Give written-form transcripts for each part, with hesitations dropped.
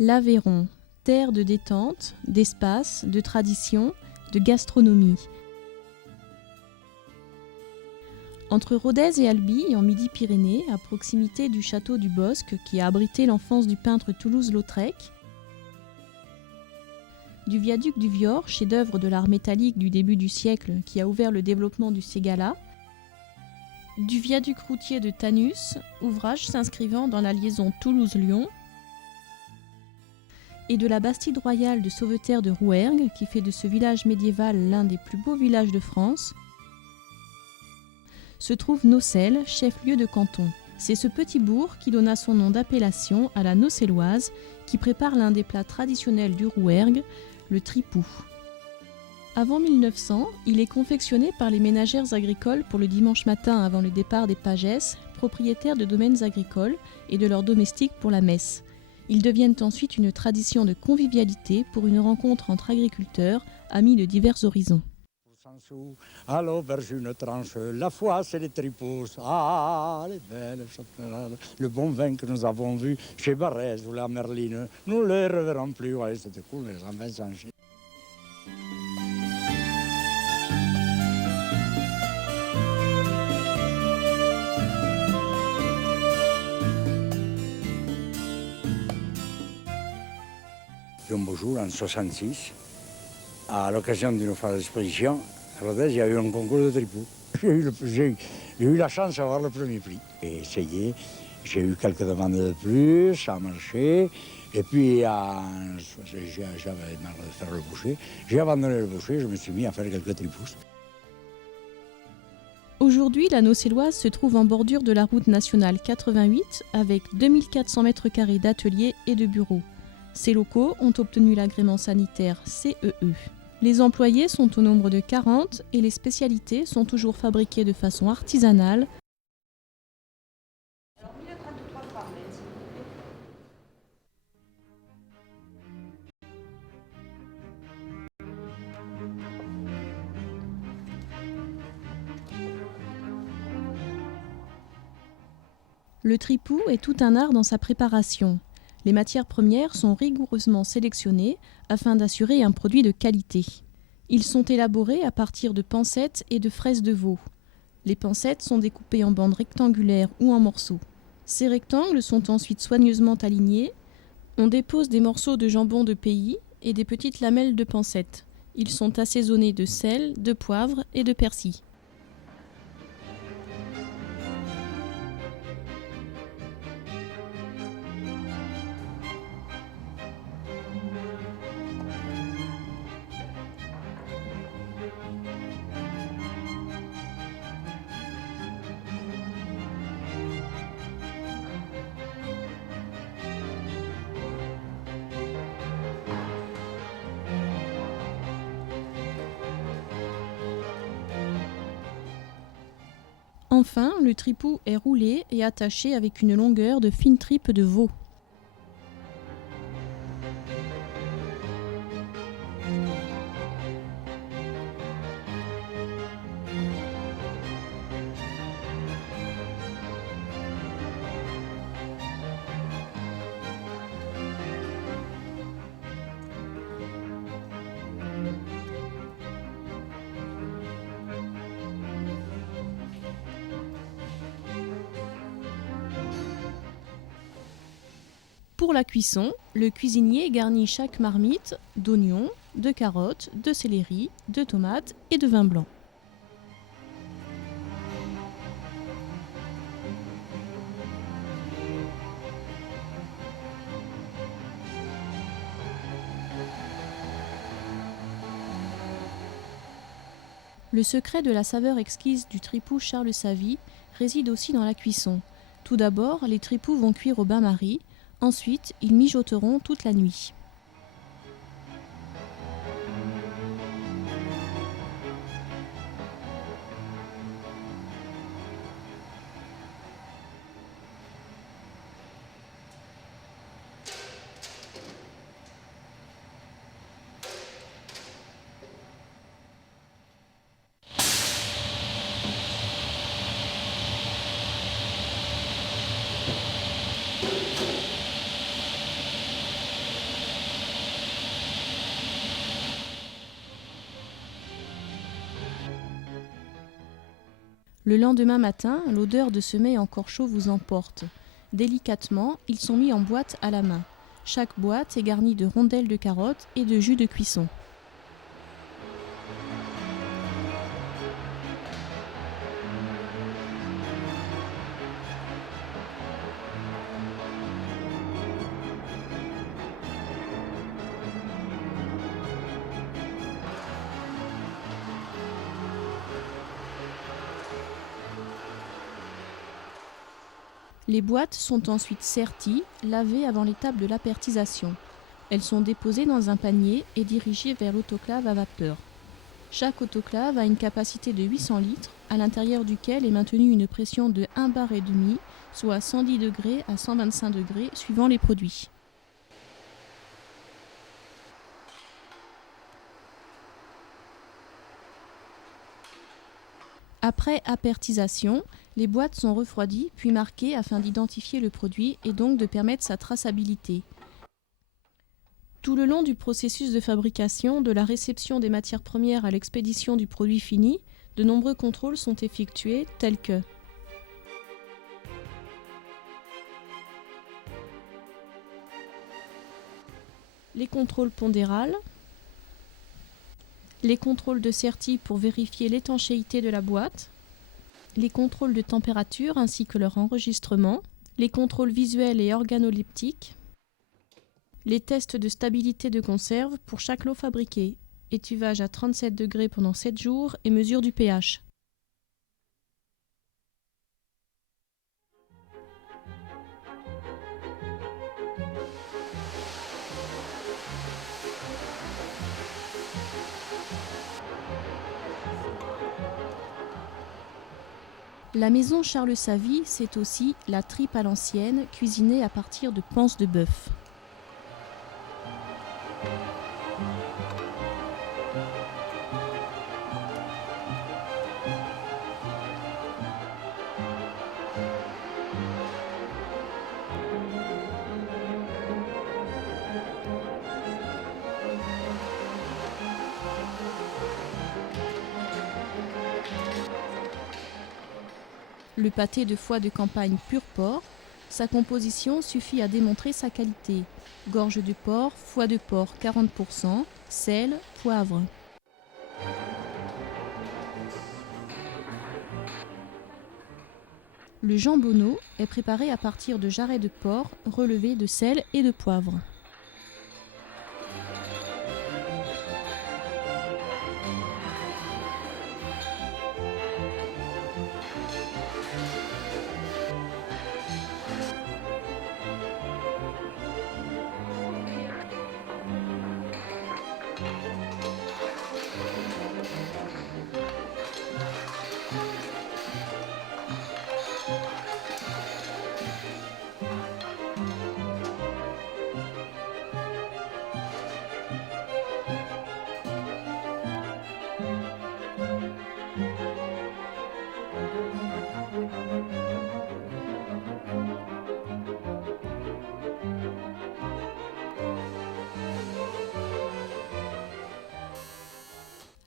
L'Aveyron, terre de détente, d'espace, de tradition, de gastronomie. Entre Rodez et Albi, en Midi-Pyrénées, à proximité du château du Bosc qui a abrité l'enfance du peintre Toulouse-Lautrec, du viaduc du Vior, chef-d'œuvre de l'art métallique du début du siècle qui a ouvert le développement du Ségala, du viaduc routier de Tanus, ouvrage s'inscrivant dans la liaison Toulouse-Lyon, et de la Bastide royale de Sauveterre de Rouergue, qui fait de ce village médiéval l'un des plus beaux villages de France, se trouve Nocelle, chef-lieu de canton. C'est ce petit bourg qui donna son nom d'appellation à la Nocelloise, qui prépare l'un des plats traditionnels du Rouergue, le tripou. Avant 1900, il est confectionné par les ménagères agricoles pour le dimanche matin avant le départ des pagesses, propriétaires de domaines agricoles, et de leurs domestiques pour la messe. Ils deviennent ensuite une tradition de convivialité pour une rencontre entre agriculteurs, amis de divers horizons. À l'auberge une tranche, la foi c'est les tripots, ah les belles châtelaines, le bon vin que nous avons vu chez Barrès ou la Merline, nous ne les reverrons plus, ouais, c'était cool, les enfants sont chiés. Un beau jour, en 66, à l'occasion d'une phase d'exposition, à Rodez, il y a eu un concours de tripou. J'ai eu la chance d'avoir le premier prix. J'ai essayé, j'ai eu quelques demandes de plus, ça a marché. Et puis, j'avais marre de faire le boucher. J'ai abandonné le boucher, je me suis mis à faire quelques tripous. Aujourd'hui, la Nocelloise se trouve en bordure de la route nationale 88 avec 2400 m² d'ateliers et de bureaux. Ces locaux ont obtenu l'agrément sanitaire CEE. Les employés sont au nombre de 40 et les spécialités sont toujours fabriquées de façon artisanale. Le tripou est tout un art dans sa préparation. Les matières premières sont rigoureusement sélectionnées afin d'assurer un produit de qualité. Ils sont élaborés à partir de pancettes et de fraises de veau. Les pancettes sont découpées en bandes rectangulaires ou en morceaux. Ces rectangles sont ensuite soigneusement alignés. On dépose des morceaux de jambon de pays et des petites lamelles de pancettes. Ils sont assaisonnés de sel, de poivre et de persil. Enfin, le tripou est roulé et attaché avec une longueur de fine tripe de veau. Pour la cuisson, le cuisinier garnit chaque marmite d'oignons, de carottes, de céleri, de tomates et de vin blanc. Le secret de la saveur exquise du tripou Charles Savy réside aussi dans la cuisson. Tout d'abord, les tripous vont cuire au bain-marie. Ensuite, ils mijoteront toute la nuit. Le lendemain matin, l'odeur de ce mets encore chaud vous emporte. Délicatement, ils sont mis en boîte à la main. Chaque boîte est garnie de rondelles de carottes et de jus de cuisson. Les boîtes sont ensuite serties, lavées avant l'étape de l'apertisation. Elles sont déposées dans un panier et dirigées vers l'autoclave à vapeur. Chaque autoclave a une capacité de 800 litres, à l'intérieur duquel est maintenue une pression de 1,5 bar, soit 110 degrés à 125 degrés suivant les produits. Après apertisation, les boîtes sont refroidies puis marquées afin d'identifier le produit et donc de permettre sa traçabilité. Tout le long du processus de fabrication, de la réception des matières premières à l'expédition du produit fini, de nombreux contrôles sont effectués tels que les contrôles pondérales, les contrôles de sertie pour vérifier l'étanchéité de la boîte, les contrôles de température ainsi que leur enregistrement, les contrôles visuels et organoleptiques, les tests de stabilité de conserve pour chaque lot fabriqué, étuvage à 37 degrés pendant 7 jours et mesure du pH. La maison Charles Savy, c'est aussi la tripe à l'ancienne, cuisinée à partir de panse de bœuf. Le pâté de foie de campagne pur porc, sa composition suffit à démontrer sa qualité. Gorge de porc, foie de porc 40%, sel, poivre. Le jambonneau est préparé à partir de jarrets de porc relevés de sel et de poivre.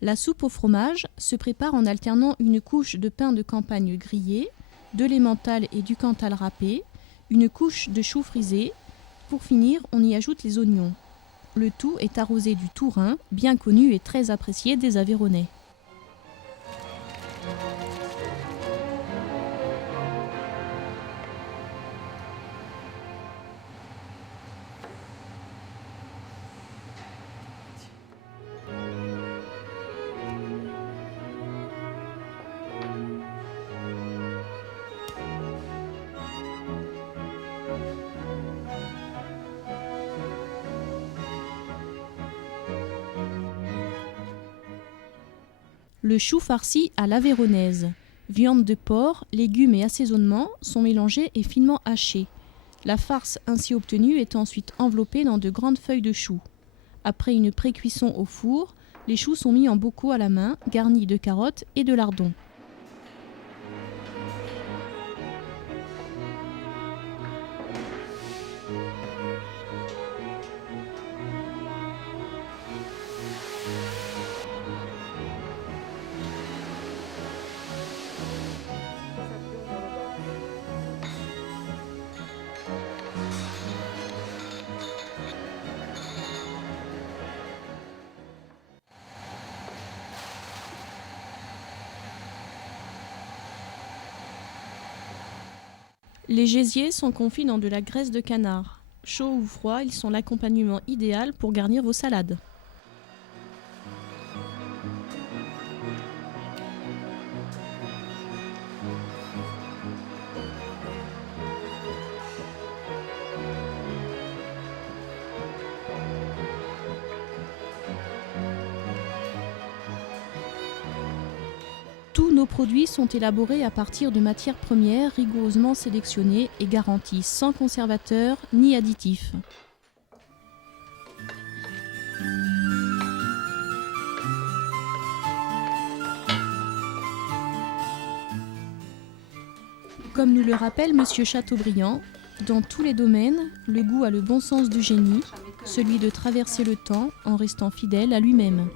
La soupe au fromage se prépare en alternant une couche de pain de campagne grillé, de l'emmental et du cantal râpé, une couche de chou frisé. Pour finir, on y ajoute les oignons. Le tout est arrosé du tourin, bien connu et très apprécié des Aveyronnais. Le chou farci à l'aveyronnaise. Viande de porc, légumes et assaisonnement sont mélangés et finement hachés. La farce ainsi obtenue est ensuite enveloppée dans de grandes feuilles de chou. Après une pré-cuisson au four, les choux sont mis en bocaux à la main, garnis de carottes et de lardons. Les gésiers sont confits dans de la graisse de canard. Chaud ou froid, ils sont l'accompagnement idéal pour garnir vos salades. Tous nos produits sont élaborés à partir de matières premières rigoureusement sélectionnées et garanties sans conservateurs ni additifs. Comme nous le rappelle M. Chateaubriand, dans tous les domaines, le goût a le bon sens du génie, celui de traverser le temps en restant fidèle à lui-même.